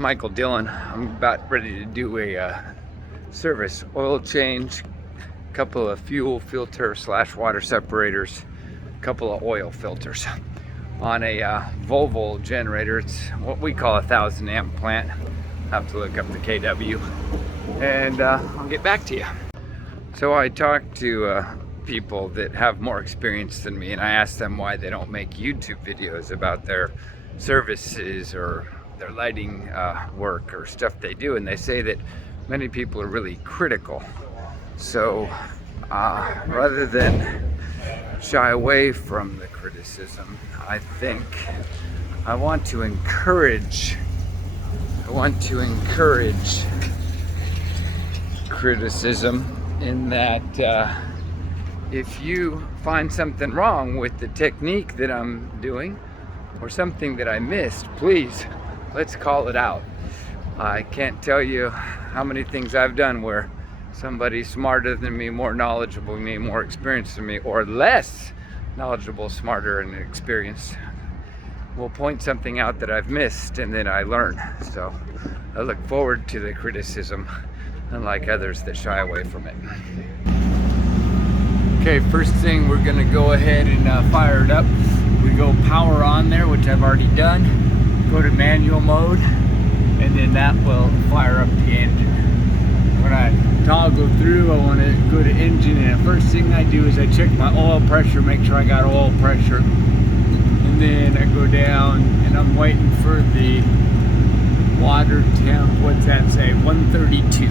Michael Dillon. I'm about ready to do a service oil change, a couple of fuel filter / water separators, a couple of oil filters on a Volvo generator. It's what we call a 1,000 amp plant. I'll have to look up the KW and I'll get back to you. So I talked to people that have more experience than me, and I asked them why they don't make YouTube videos about their services or their lighting work or stuff they do, and they say that many people are really critical. So rather than shy away from the criticism, I think I want to encourage criticism, in that if you find something wrong with the technique that I'm doing or something that I missed, please, let's call it out. I can't tell you how many things I've done where somebody smarter than me, more knowledgeable than me, more experienced than me, or less knowledgeable, smarter, and experienced will point something out that I've missed, and then I learn. So I look forward to the criticism, unlike others that shy away from it. Okay, first thing, we're gonna go ahead and fire it up. We go power on there, which I've already done. Go to manual mode, and then that will fire up the engine. When I toggle through, I want to go to engine, and the first thing I do is I check my oil pressure, make sure I got oil pressure. And then I go down, and I'm waiting for the water temp. What's that say? 132.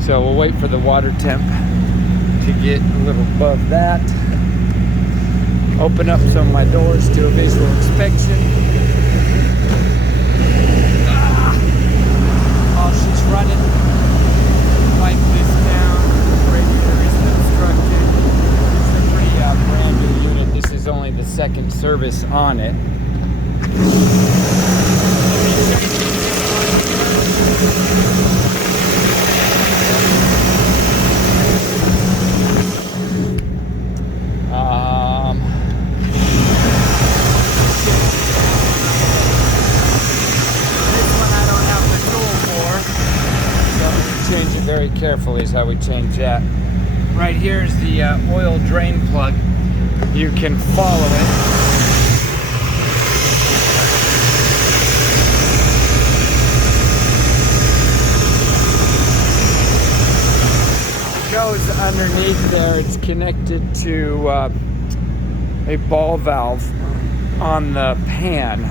So we'll wait for the water temp to get a little above that. Open up some of my doors to a visual inspection. Oh, she's running. Wipe this down. Radiator isn't obstructed. It's a pretty brand new unit. This is only the second service on it. Very carefully is how we change that. Right here is the oil drain plug. You can follow it. It goes underneath there. It's connected to a ball valve on the pan.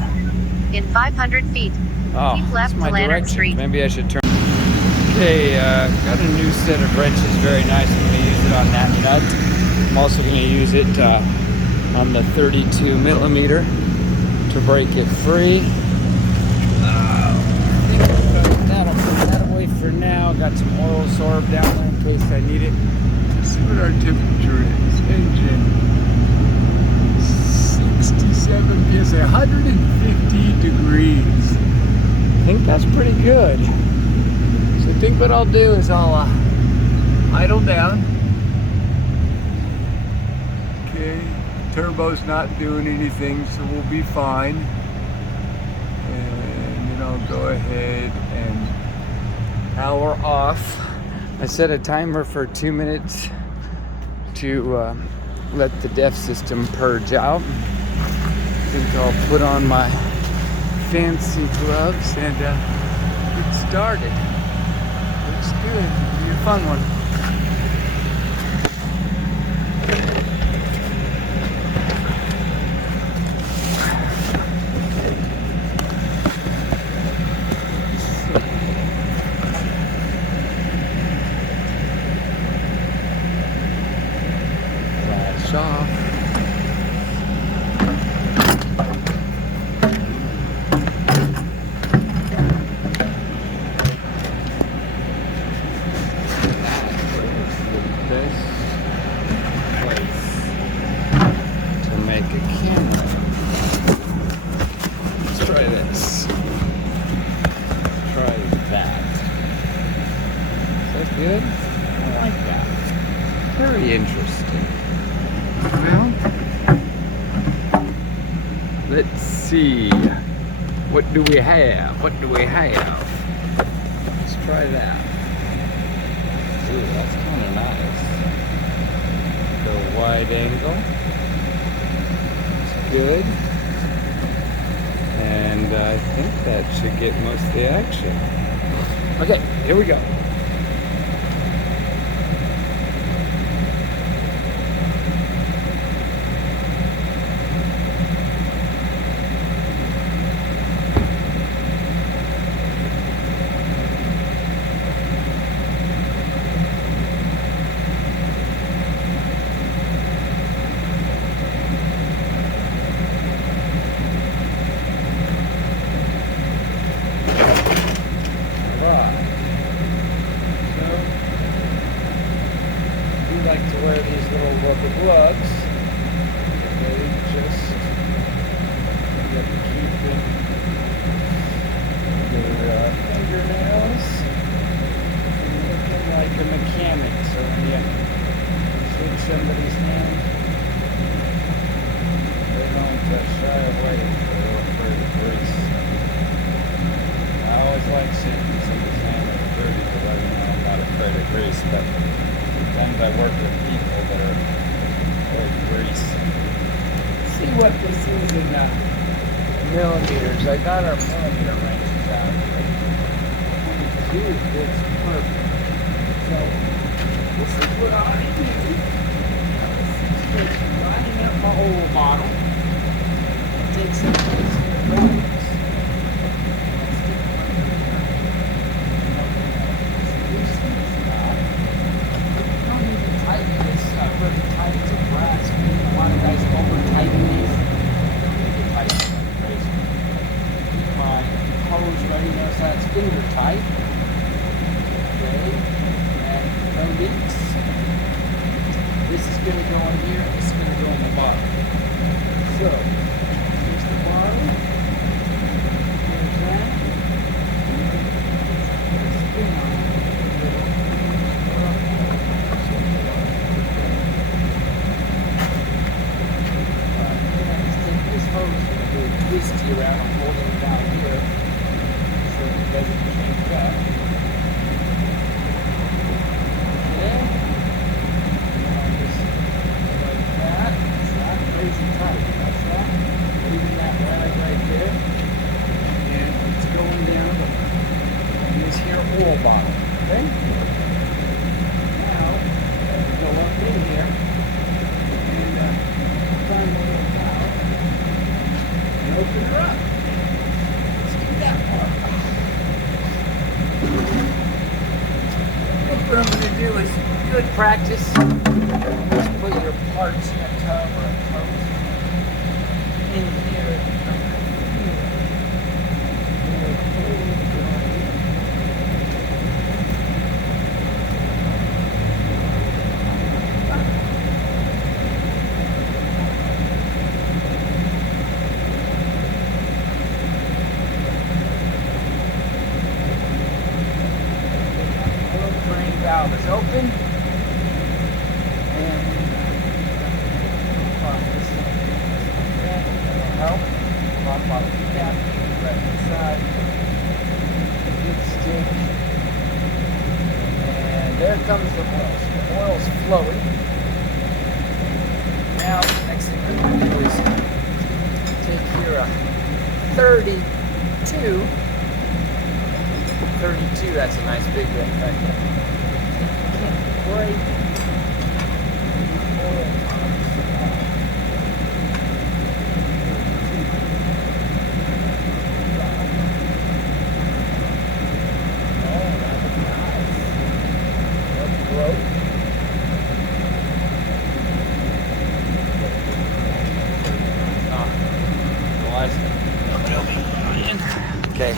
In 500 feet, keep left to Lantern Street. Maybe I should turn. Okay, got a new set of wrenches, very nice. I'm going to use it on that nut. I'm also going to use it on the 32 millimeter to break it free. I think that'll put that away for now. Got some oil sorb down there in case I need it. Let's see what our temperature is. Engine 67 psi, 150 degrees. I think that's pretty good. So I think what I'll do is I'll idle down. Okay, turbo's not doing anything, so we'll be fine. And then I'll go ahead and power off. I set a timer for 2 minutes to let the DEF system purge out. I think I'll put on my fancy gloves and get started. Looks good. It'll be a fun one. Flash off. Good? I like that. Very interesting. Well, let's see. What do we have? What do we have? Let's try that. Ooh, that's kind of nice. The wide angle. It's good. And I think that should get most of the action. Okay, here we go. Like to wear these little rubber gloves. They just keep your fingernails looking like a mechanic. So when you shake somebody's hand, they don't shy away if they're afraid of grease. I always like shaking somebody's hand that's dirty to let them know I'm not afraid of grease, but sometimes I work with people that are like grease. Let's see what this is in millimeters. I got our millimeter wrenches out here. 22 fits perfect. So this is what I do. Just lining up my oil bottle and take some pieces. That's finger tight. Okay, and no leaks. This is going to go in here, this is going to go in the bottom. So, here's the bottom. Here's that. There's a spin on it. Then I just take this hose and do a twisty around. I'm holding it down here. So it doesn't change up. Okay. Just like that. It's not crazy tight. That's that. Leaving that rag right there. And it's going down in this here oil bottle. Okay? Now, we go up in here and find a little valve and open her up. Let's do that part. What I'm going to do is good practice. Just put your parts in a tub or a tote in here. Valve is open, and that'll help. Pop off the cap, right inside, good stick, and there comes the oil. So the oil's flowing. Now, the next thing we're going to do is take here a 32. 32, that's a nice big one right there. Break the oil pumps off. Oh, that was nice. That broke. Okay.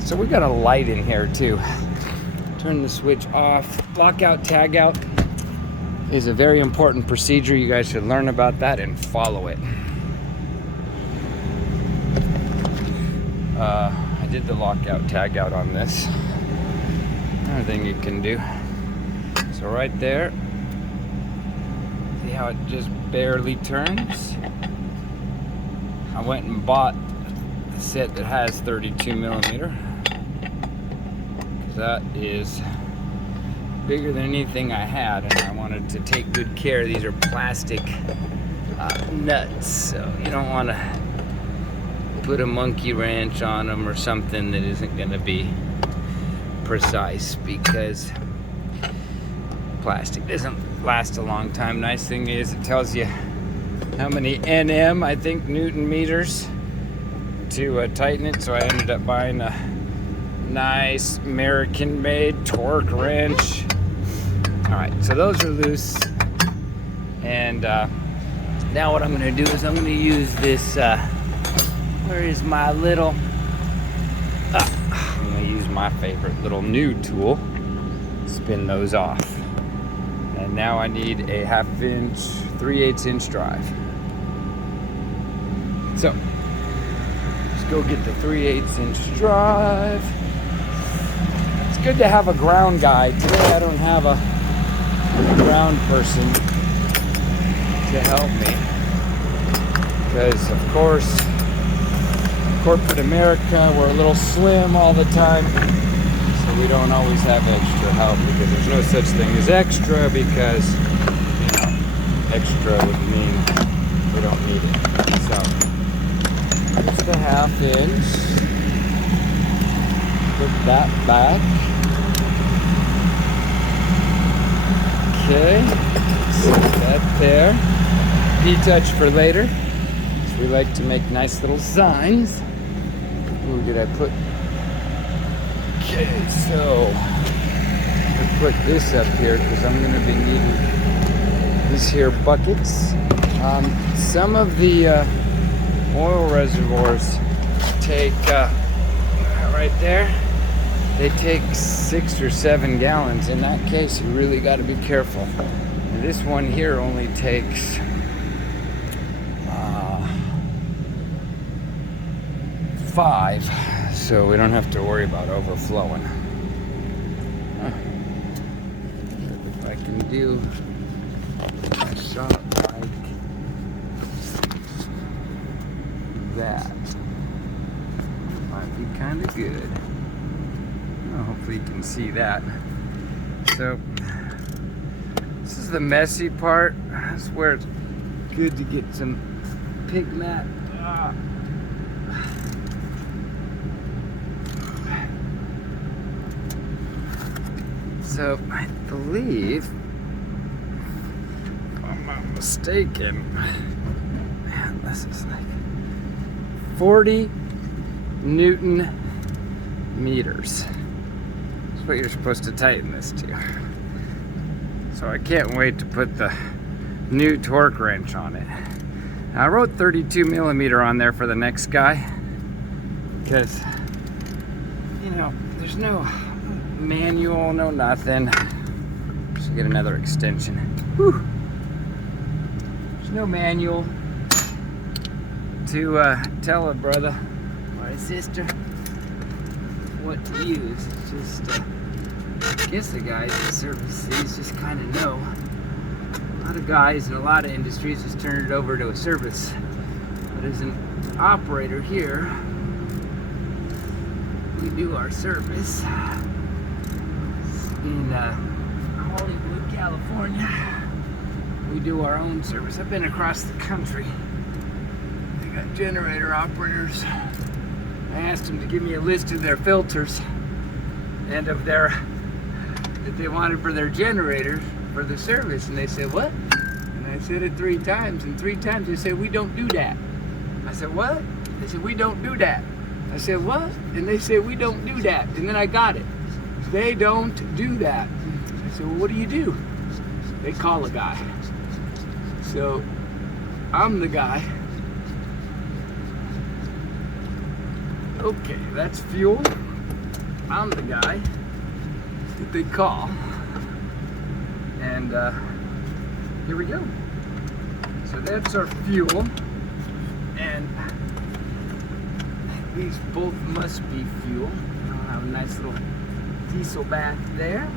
So we got a light in here too. Turn the switch off. Lockout, tag out is a very important procedure. You guys should learn about that and follow it. I did the lockout, tag out on this. Another thing you can do. So right there, see how it just barely turns? I went and bought the set that has 32 millimeter. That is bigger than anything I had, and I wanted to take good care. These are plastic nuts, so you don't want to put a monkey wrench on them or something that isn't going to be precise, because plastic doesn't last a long time. Nice thing is it tells you how many Nm, I think, Newton meters to tighten it. So I ended up buying a nice American-made torque wrench. All right, so those are loose, and now what I'm going to do is I'm going to use this. Where is my little? I'm going to use my favorite little new tool. Spin those off, and now I need a 1/2 inch, 3/8 inch drive. So let's go get the 3/8 inch drive. It's good to have a ground guide. Today I don't have a ground person to help me, because of course corporate America, we're a little slim all the time, so we don't always have extra help, because there's no such thing as extra, because extra would mean we don't need it. So just a 1/2 inch, put that back. Okay, set that there. P-touch for later. So we like to make nice little signs. Ooh, did I put? Okay, so I put this up here because I'm going to be needing these here buckets. Some of the oil reservoirs take right there. They take 6 or 7 gallons. In that case, you really got to be careful. And this one here only takes 5, so we don't have to worry about overflowing. If I can do a shot like that, might be kind of good. Hopefully you can see that. So this is the messy part. That's where it's good to get some pig mat. So I believe, if I'm not mistaken, man, this is like 40 Newton meters. That's what you're supposed to tighten this to. So I can't wait to put the new torque wrench on it. Now, I wrote 32 millimeter on there for the next guy, because, you know, there's no manual, no nothing. Just get another extension. Whew. There's no manual to tell a brother or a sister what to use. It's just, I guess the guys that service these just kind of know. A lot of guys in a lot of industries just turn it over to a service. But as an operator here, we do our service in Hollywood, California. We do our own service. I've been across the country. They got generator operators. I asked them to give me a list of their filters and of their that they wanted for their generator for the service, and they said, what? And I said it 3 times, and 3 times they said, we don't do that. I said, what? They said, we don't do that. I said, what? And they said, we don't do that. And then I got it. They don't do that. I said, well, what do you do? They call a guy. So I'm the guy. Okay, that's fuel. I'm the guy that they call. And here we go. So that's our fuel. And these both must be fuel. I'll have a nice little diesel back there.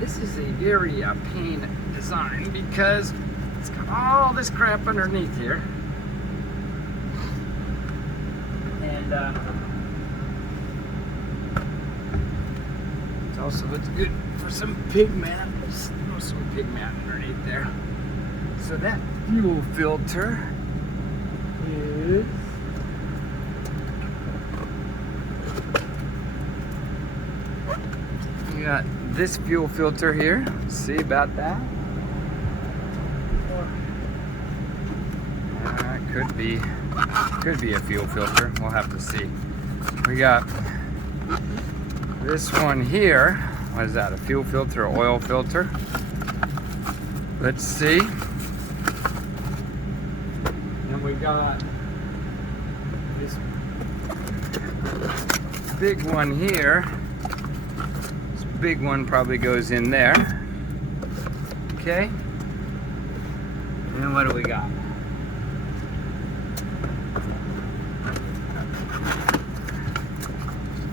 This is a very pain design, because It's got all this crap underneath here. And it also looks good for some pig mat. Throw some pig mat underneath there. So that fuel filter is we got this fuel filter here. See about that? Could be a fuel filter. We'll have to see. We got this one here. What is that? A fuel filter, or oil filter? Let's see. And we got this big one here. This big one probably goes in there. Okay. And then what do we got?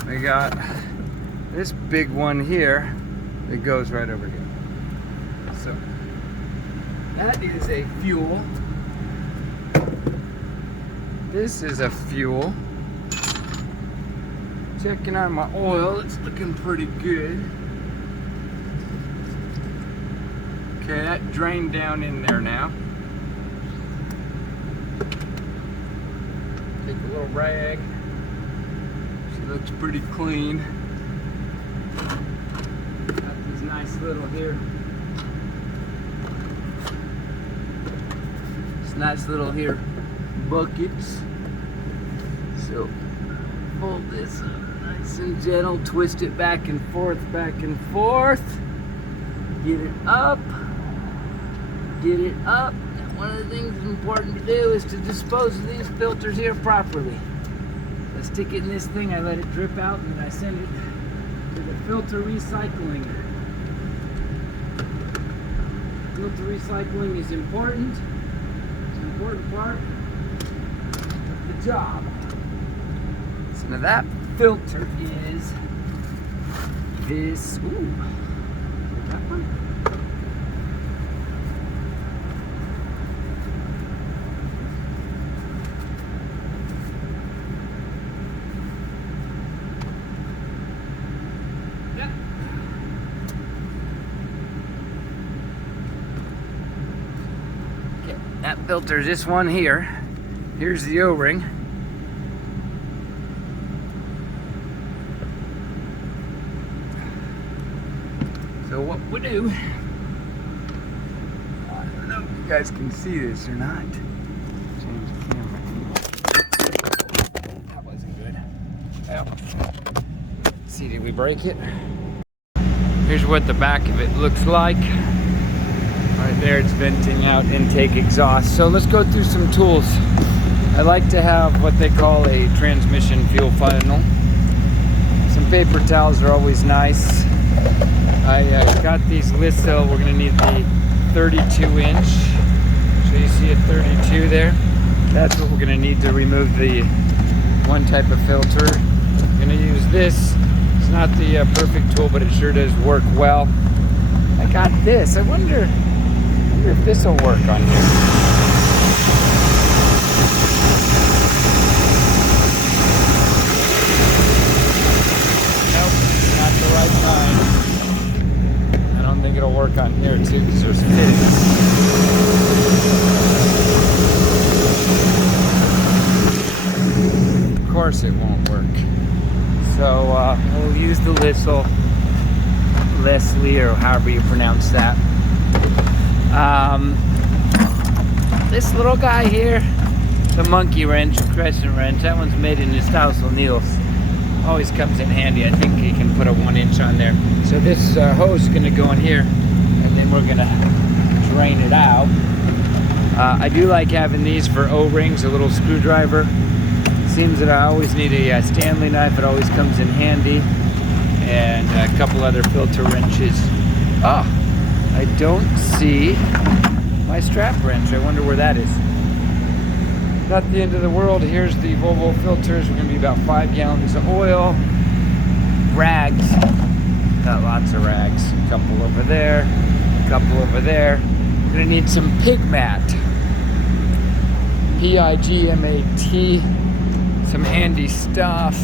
We got this big one here that goes right over here. So that is a fuel. This is a fuel. Checking on my oil, it's looking pretty good. Okay, that drained down in there now. Take a little rag. Looks pretty clean. Got these nice little here. These nice little here buckets. So hold this up nice and gentle, twist it back and forth, Get it up. Get it up. And one of the things that's important to do is to dispose of these filters here properly. I stick it in this thing, I let it drip out, and then I send it to the filter recycling. Filter recycling is important. It's an important part of the job. So now that filter is this. Ooh, that one. That filters this one here. Here's the O-ring. So what we do, I don't know if you guys can see this or not. Change the camera. That wasn't good. Well, see, did we break it? Here's what the back of it looks like. Right there, it's venting out intake exhaust. So let's go through some tools. I like to have what they call a transmission fuel funnel. Some paper towels are always nice. I got these Lissil. We're going to need the 32 inch. So you see a 32 there. That's what we're going to need to remove the one type of filter. I'm going to use this. It's not the perfect tool, but it sure does work well. I got this. I wonder if this will work on here. Nope, not the right kind. I don't think it'll work on here too, because there's fittings. Of course it won't work. So we'll use the Lissil, Leslie, or however you pronounce that. This little guy here, the monkey wrench, crescent wrench, that one's made in Estados Unidos. Always comes in handy. I think you can put a 1 inch on there. So this hose is going to go in here, and then we're going to drain it out. I do like having these for O-rings, a little screwdriver. Seems that I always need a Stanley knife. It always comes in handy. And a couple other filter wrenches. Oh, I don't see my strap wrench. I wonder where that is. Not the end of the world. Here's the Volvo filters. We're going to be about 5 gallons of oil. Rags. Got lots of rags. A couple over there. A couple over there. gonna need some pig mat. P-I-G-M-A-T. Some handy stuff.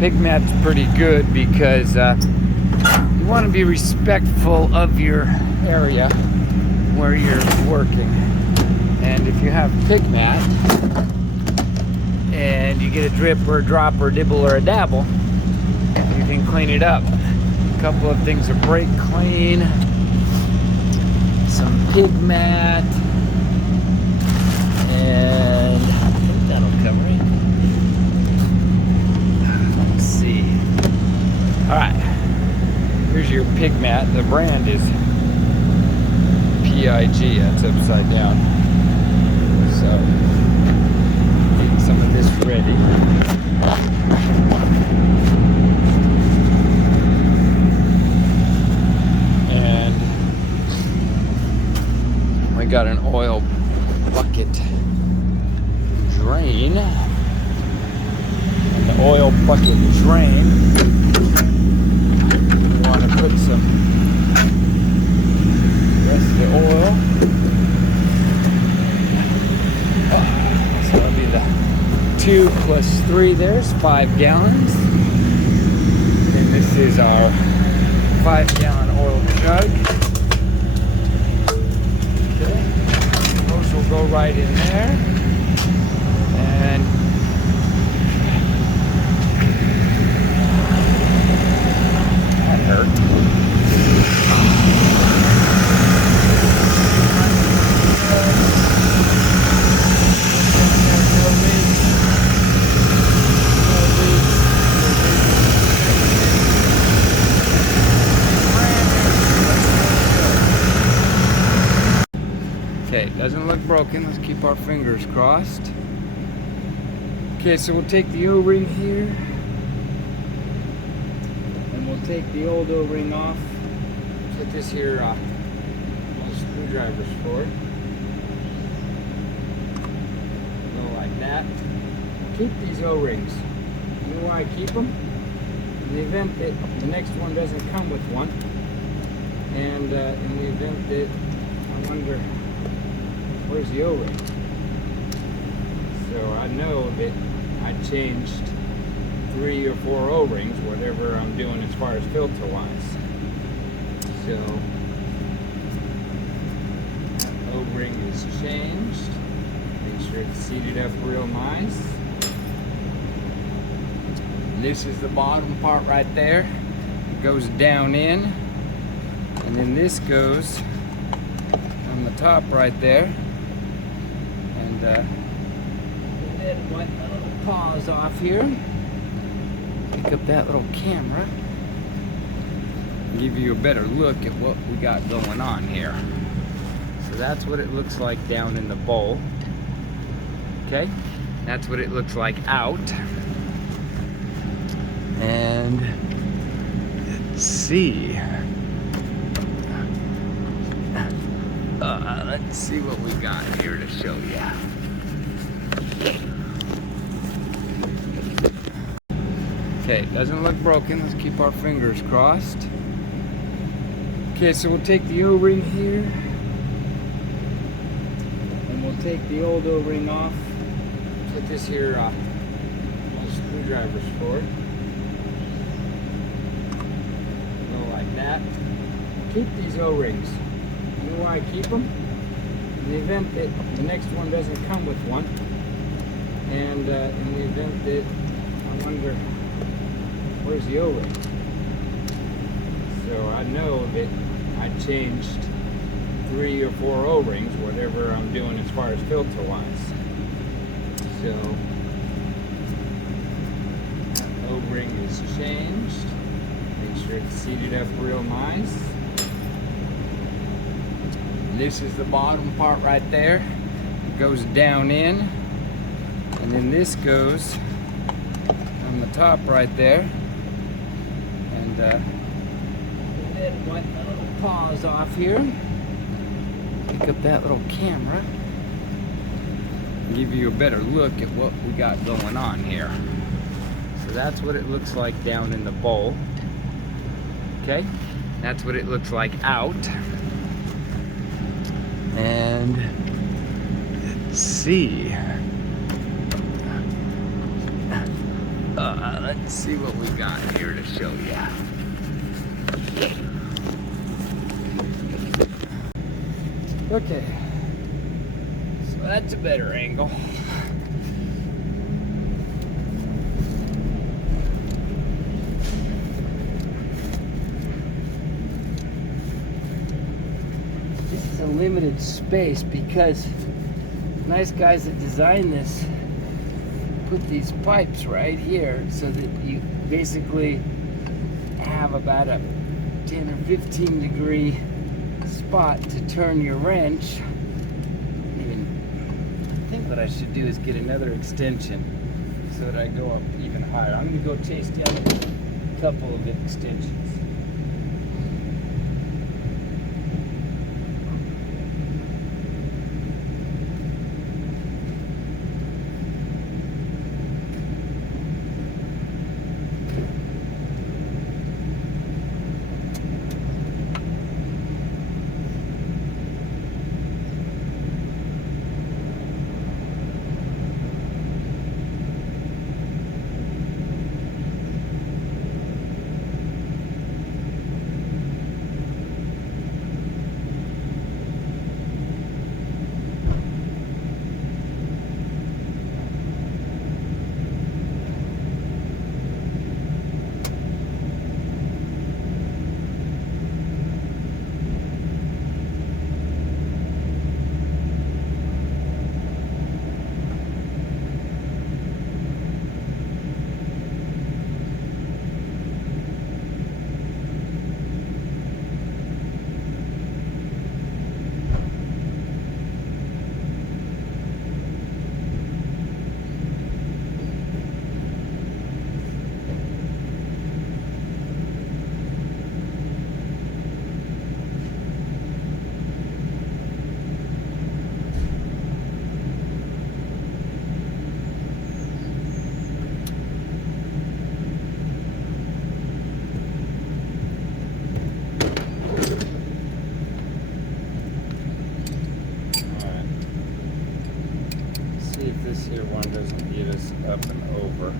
Pig mat's pretty good because you want to be respectful of your area where you're working. And if you have pig mat and you get a drip or a drop or a dibble or a dabble, you can clean it up. A couple of things are brake clean, some pig mat, and I think that'll cover it. Let's see. Alright, here's your pig mat. The brand is PIG, that's upside down. So, getting some of this ready. And we got an oil bucket drain. And the oil bucket drain, we want to put some rest of the oil. So that'll be the 2 plus 3, there's 5 gallons. And this is our 5-gallon oil jug. Okay, those will go right in there. And that hurt. Okay, doesn't look broken. Let's keep our fingers crossed. Okay, so we'll take the O-ring here, and we'll take the old O-ring off. Put this here, screwdrivers for it. Go like that. Keep these O-rings. You know why I keep them? In the event that the next one doesn't come with one, and in the event that I wonder, where's the O-ring? So I know that I changed 3 or 4 O-rings, whatever I'm doing as far as filter wise. So that O-ring is changed. Make sure it's seated up real nice. And this is the bottom part right there. It goes down in, and then this goes on the top right there. And then wipe the little paws off here. Pick up that little camera. Give you a better look at what we got going on here. So that's what it looks like down in the bowl. Okay, that's what it looks like out. And let's see. Let's see what we got here to show you. Okay, doesn't look broken. Let's keep our fingers crossed. Okay, so we'll take the O-ring here, and we'll take the old O-ring off. Put this here, screwdrivers for it. Go like that. Keep these O-rings. You know why I keep them? In the event that the next one doesn't come with one, and in the event that I wonder, where's the O-ring? So I know that I changed 3 or 4 O-rings, whatever I'm doing as far as filter wise. So that O-ring is changed. Make sure it's seated up real nice. And this is the bottom part right there. It goes down in, and then this goes on the top right there. And then wipe the little paws off here. Pick up that little camera. Give you a better look at what we got going on here. So that's what it looks like down in the bowl. Okay, that's what it looks like out. And let's see. Let's see what we got here to show you. Okay, so that's a better angle. This is a limited space because nice guys that designed this put these pipes right here so that you basically have about a 10 or 15 degree spot to turn your wrench. I think what I should do is get another extension so that I go up even higher. I'm going to go chase down a couple of extensions. This here one doesn't get us up and over.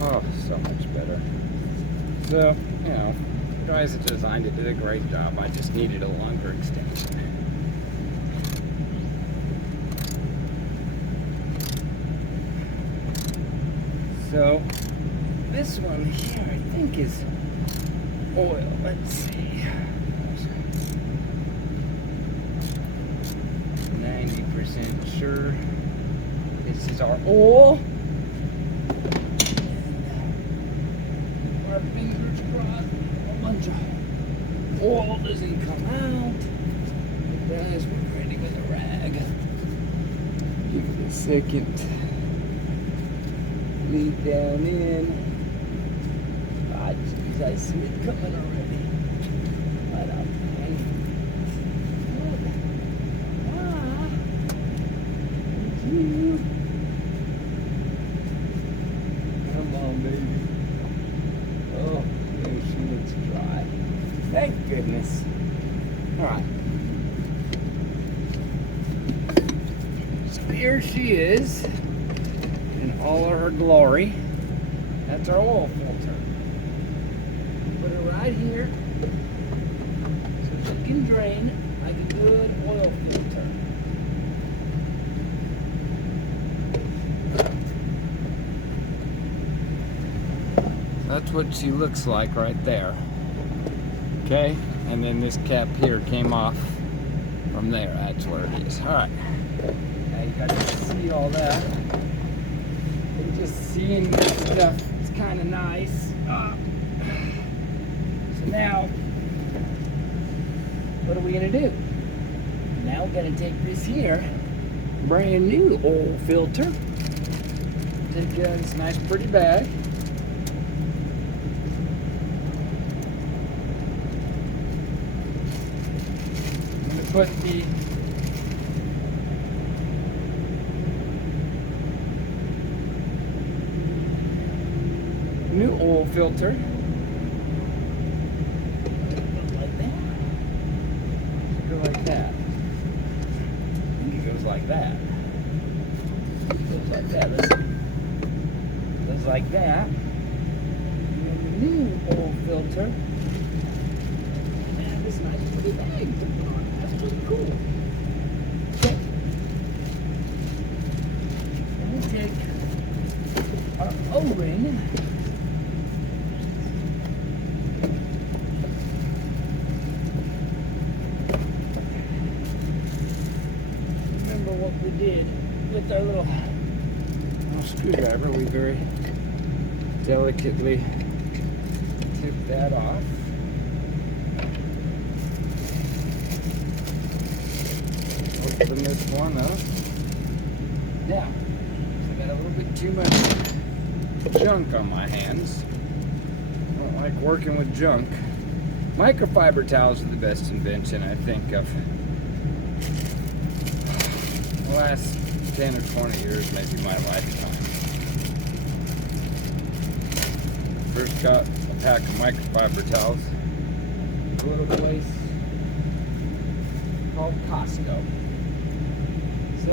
Oh, so much better. So, you know, the guys that designed it did a great job. I just needed a longer extension. So, this one here I think is oil. Let's see. 90% sure. This is our oil. Our fingers crossed. A bunch of oil doesn't come out. It does. We're ready with a rag. Give it a second. Lead down in. Ah, geez, I see it coming already. Right up. Come on, baby. Oh, there she looks dry. Thank goodness. Alright. So here she is in all of her glory. That's our oil filter. Put it right here so she can drain like a good oil filter. That's what she looks like right there. Okay, and then this cap here came off from there. That's where it is. Alright. Now you got to see all that. And just seeing this stuff is kind of nice. So now, what are we going to do? Now we're going to take this here, brand new oil filter. Take this nice pretty bag. Put the new oil filter like that. Go like that. like that. Goes like that. Goes like that. And then the new oil filter. Man, this nice pretty bag to put on. That's pretty cool. Okay. And we'll take our O-ring. Remember what we did with our little screwdriver. We very delicately took that off. Open this one up. Now, I got a little bit too much junk on my hands. I don't like working with junk. Microfiber towels are the best invention, I think, of the last 10 or 20 years, maybe my lifetime. First got a pack of microfiber towels at a little place called Costco. So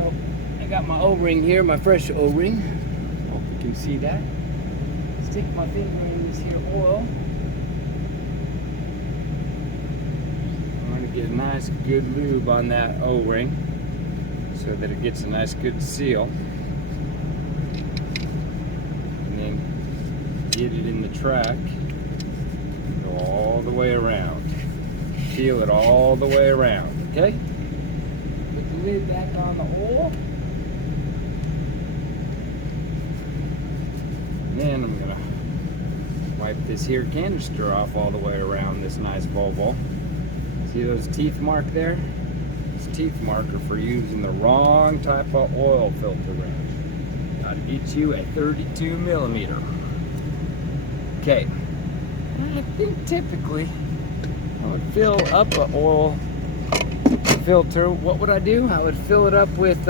I got my O-ring here, my fresh O-ring. Hope you can see that. Stick my finger in this here oil. I'm going to get a nice good lube on that O-ring so that it gets a nice good seal. And then get it in the track. Go all the way around. Feel it all the way around, okay? Put the lid back on the oil. And then I'm gonna wipe this here canister off all the way around this nice Volvo. See those teeth mark there? It's teeth marker for using the wrong type of oil filter wrench. Gotta get you a 32 millimeter. Okay. I think typically I would fill up an oil filter. What would I do? I would fill it up with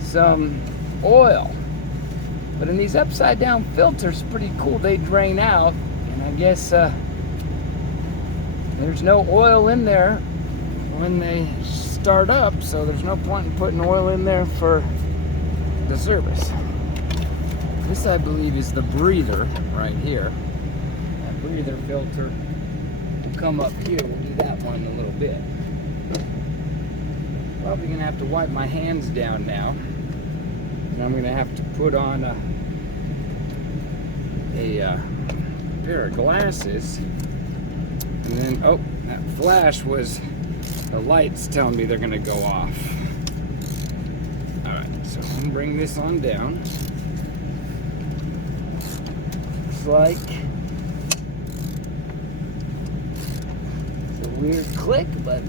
some oil. But in these upside down filters, pretty cool. They drain out, and I guess there's no oil in there when they start up, so there's no point in putting oil in there for the service. This, I believe, is the breather right here. That breather filter will come up here. We'll do that one in a little bit. Probably gonna have to wipe my hands down now. And I'm gonna have to put on a pair of glasses. And then, oh, that flash was the lights telling me they're gonna go off. All right, so I'm gonna bring this on down. Looks like it's a weird click, but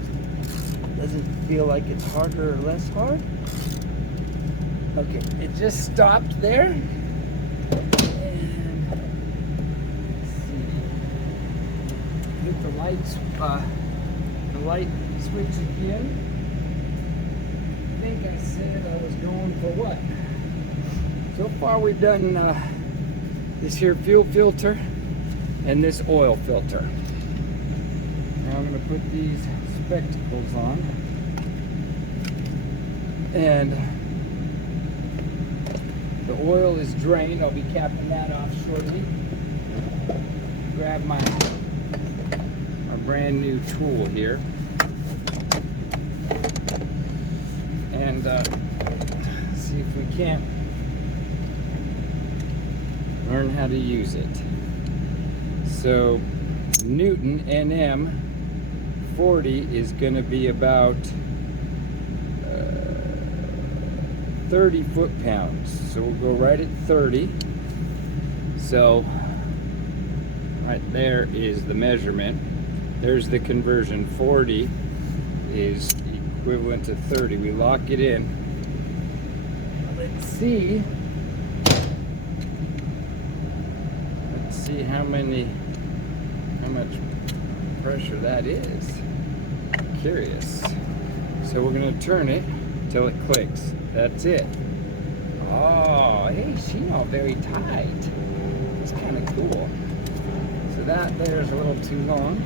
doesn't feel like it's harder or less hard. Okay, it just stopped there. And let's see. Hit the light switch again. I think I said I was going for what? So far we've done this here fuel filter and this oil filter. Now I'm going to put these spectacles on. And the oil is drained. I'll be capping that off shortly. Grab my brand new tool here. And see if we can't learn how to use it. So Newton NM 40 is going to be about 30 foot-pounds. So we'll go right at 30. So right there is the measurement. There's the conversion. 40 is equivalent to 30. We lock it in. Let's see how much pressure that is. Curious. So we're going to turn it till it clicks. That's it. Oh, hey, she's not very tight. It's kind of cool. So that there's a little too long.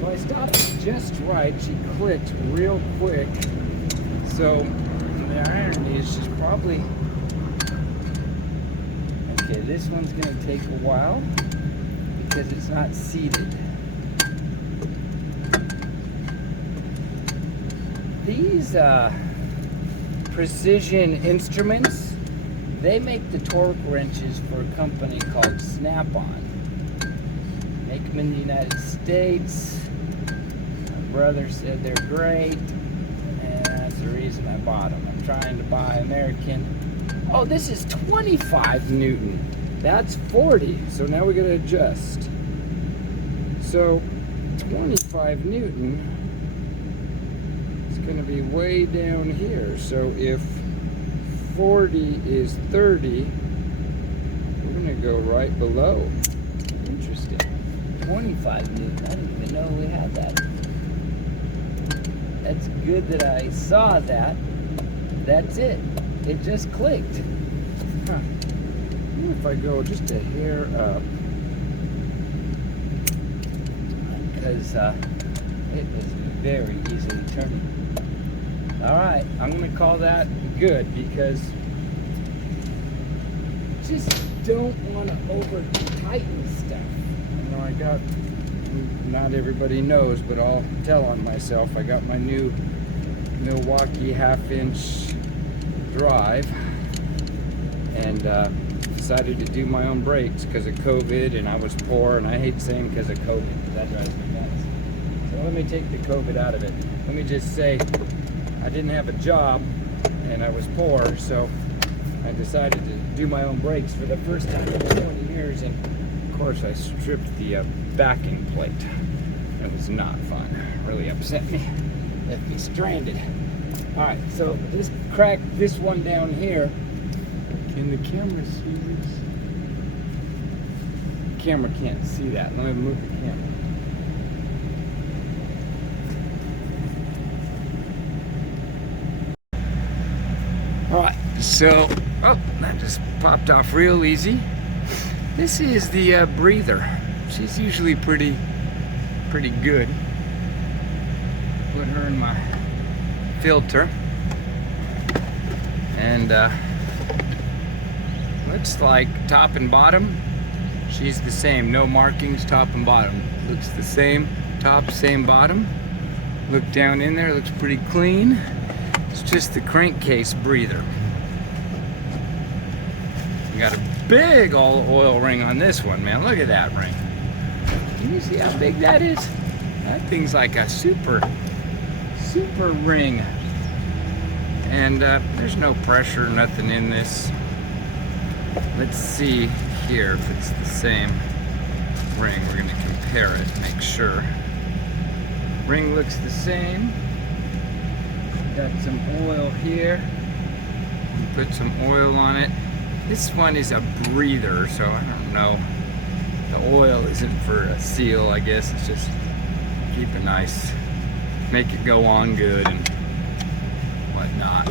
So I stopped just right. She clicked real quick. So the irony is she's probably, okay, this one's gonna take a while because it's not seated. These precision instruments, they make the torque wrenches for a company called Snap-on. Make them in the United States. My brother said they're great, and that's the reason I bought them. I'm trying to buy American. Oh, this is 25 Newton. That's 40, so now we gotta adjust. So 25 Newton is gonna be way down here. So if 40 is 30, we're gonna go right below. Interesting. 25 Newton, I didn't even know we had that. That's good that I saw that. That's it. It just clicked. Huh. If I go just a hair up, because it was very easily turning. Alright, I'm going to call that good, because just don't want to over tighten stuff. You know, I got, not everybody knows, but I'll tell on myself, I got my new Milwaukee 1/2-inch drive, and decided to do my own brakes because of COVID, and I was poor, and I hate saying because of COVID, because that drives me nuts. So let me take the COVID out of it. Let me just say I didn't have a job and I was poor, so I decided to do my own brakes for the first time in 20 years, and of course I stripped the backing plate. It was not fun. It really upset me. Left me stranded. Alright, so just crack this one down here. Can the camera see this? The camera can't see that. Let me move the camera. Alright, so, oh, that just popped off real easy. This is the breather. She's usually pretty good. Put her in my filter. And looks like top and bottom, she's the same. No markings, top and bottom. Looks the same, top, same bottom. Look down in there, looks pretty clean. It's just the crankcase breather. We got a big oil ring on this one, man. Look at that ring. Can you see how big that is? That thing's like a super ring. And there's no pressure, nothing in this. Let's see here if it's the same ring. We're going to compare it, make sure. Ring looks the same. Got some oil here. Put some oil on it. This one is a breather, so I don't know. The oil isn't for a seal, I guess. It's just keep it nice, make it go on good and whatnot.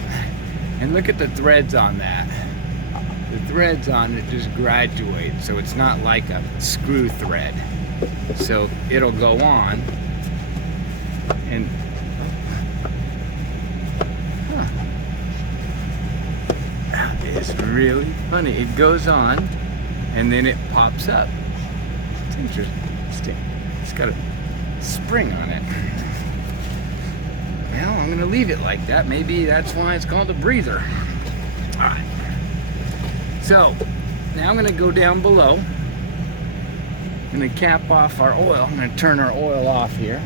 And look at the threads on that. The threads on it just graduate, so it's not like a screw thread. So it'll go on, and that is really funny. It goes on, and then it pops up. It's interesting. It's got a spring on it. Well, I'm gonna leave it like that. Maybe that's why it's called a breather. All right. So now I'm gonna go down below. I'm gonna cap off our oil. I'm gonna turn our oil off here,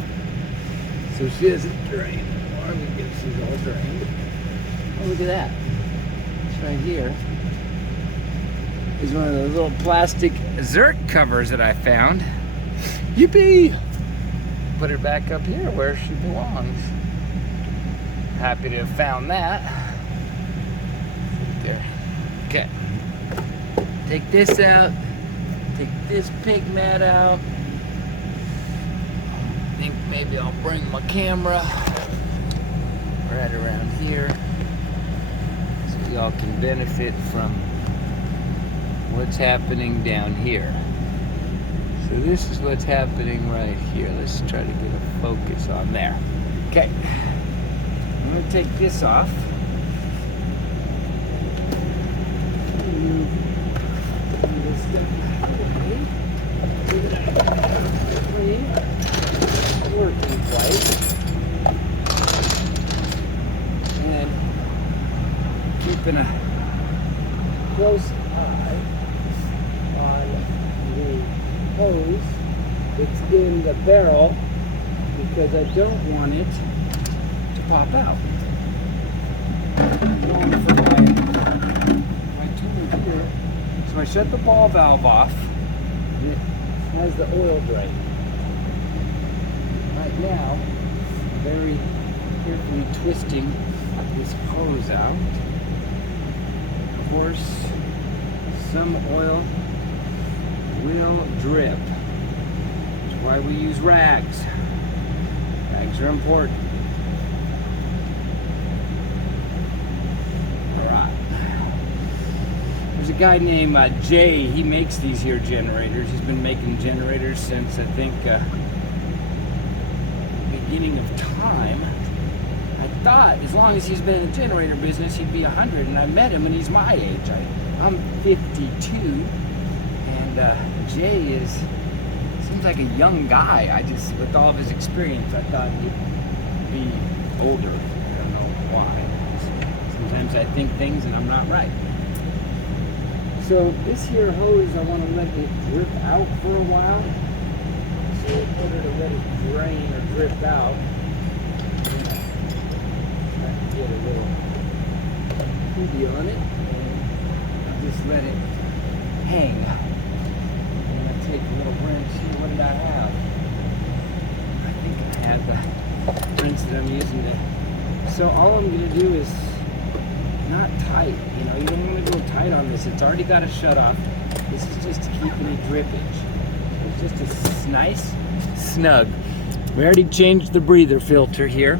so she doesn't drain. Or we get she's all drained. Oh, look at that. It's right here. Is one of those little plastic Zerk covers that I found. Yippee! Put her back up here where she belongs. Happy to have found that. Right there. Okay. Take this out. Take this pig mat out. I think maybe I'll bring my camera right around here so y'all can benefit from what's happening down here. So this is what's happening right here. Let's try to get a focus on there. Okay. I'm going to take this off. Move this stuff away. Clean. Working place. And keeping a close eye on the hose that's in the barrel, because I don't want it to pop out. I'm going for my tool here. So I shut the ball valve off, and it has the oil drain. Right now, very carefully twisting this hose out. Of course, some oil will drip. That's why we use rags. Rags are important. Alright. There's a guy named Jay. He makes these here generators. He's been making generators since, I think, beginning of time. I thought as long as he's been in the generator business, he'd be 100, and I met him and he's my age. I'm 52, and Jay seems like a young guy. With all of his experience, I thought he'd be older. I don't know why. Sometimes I think things and I'm not right. So this here hose, I want to let it drip out for a while. So in order to let it drain or drip out, I can get a little hoodie on it and just let it hang. I'm going to take a little wrench here. What did I have? I think I had the wrench that I'm using to. So all I'm going to do is not tight. You know, you don't want to go tight on this. It's already got a shut off. This is just to keep any drippage. It's just a nice snug. We already changed the breather filter here.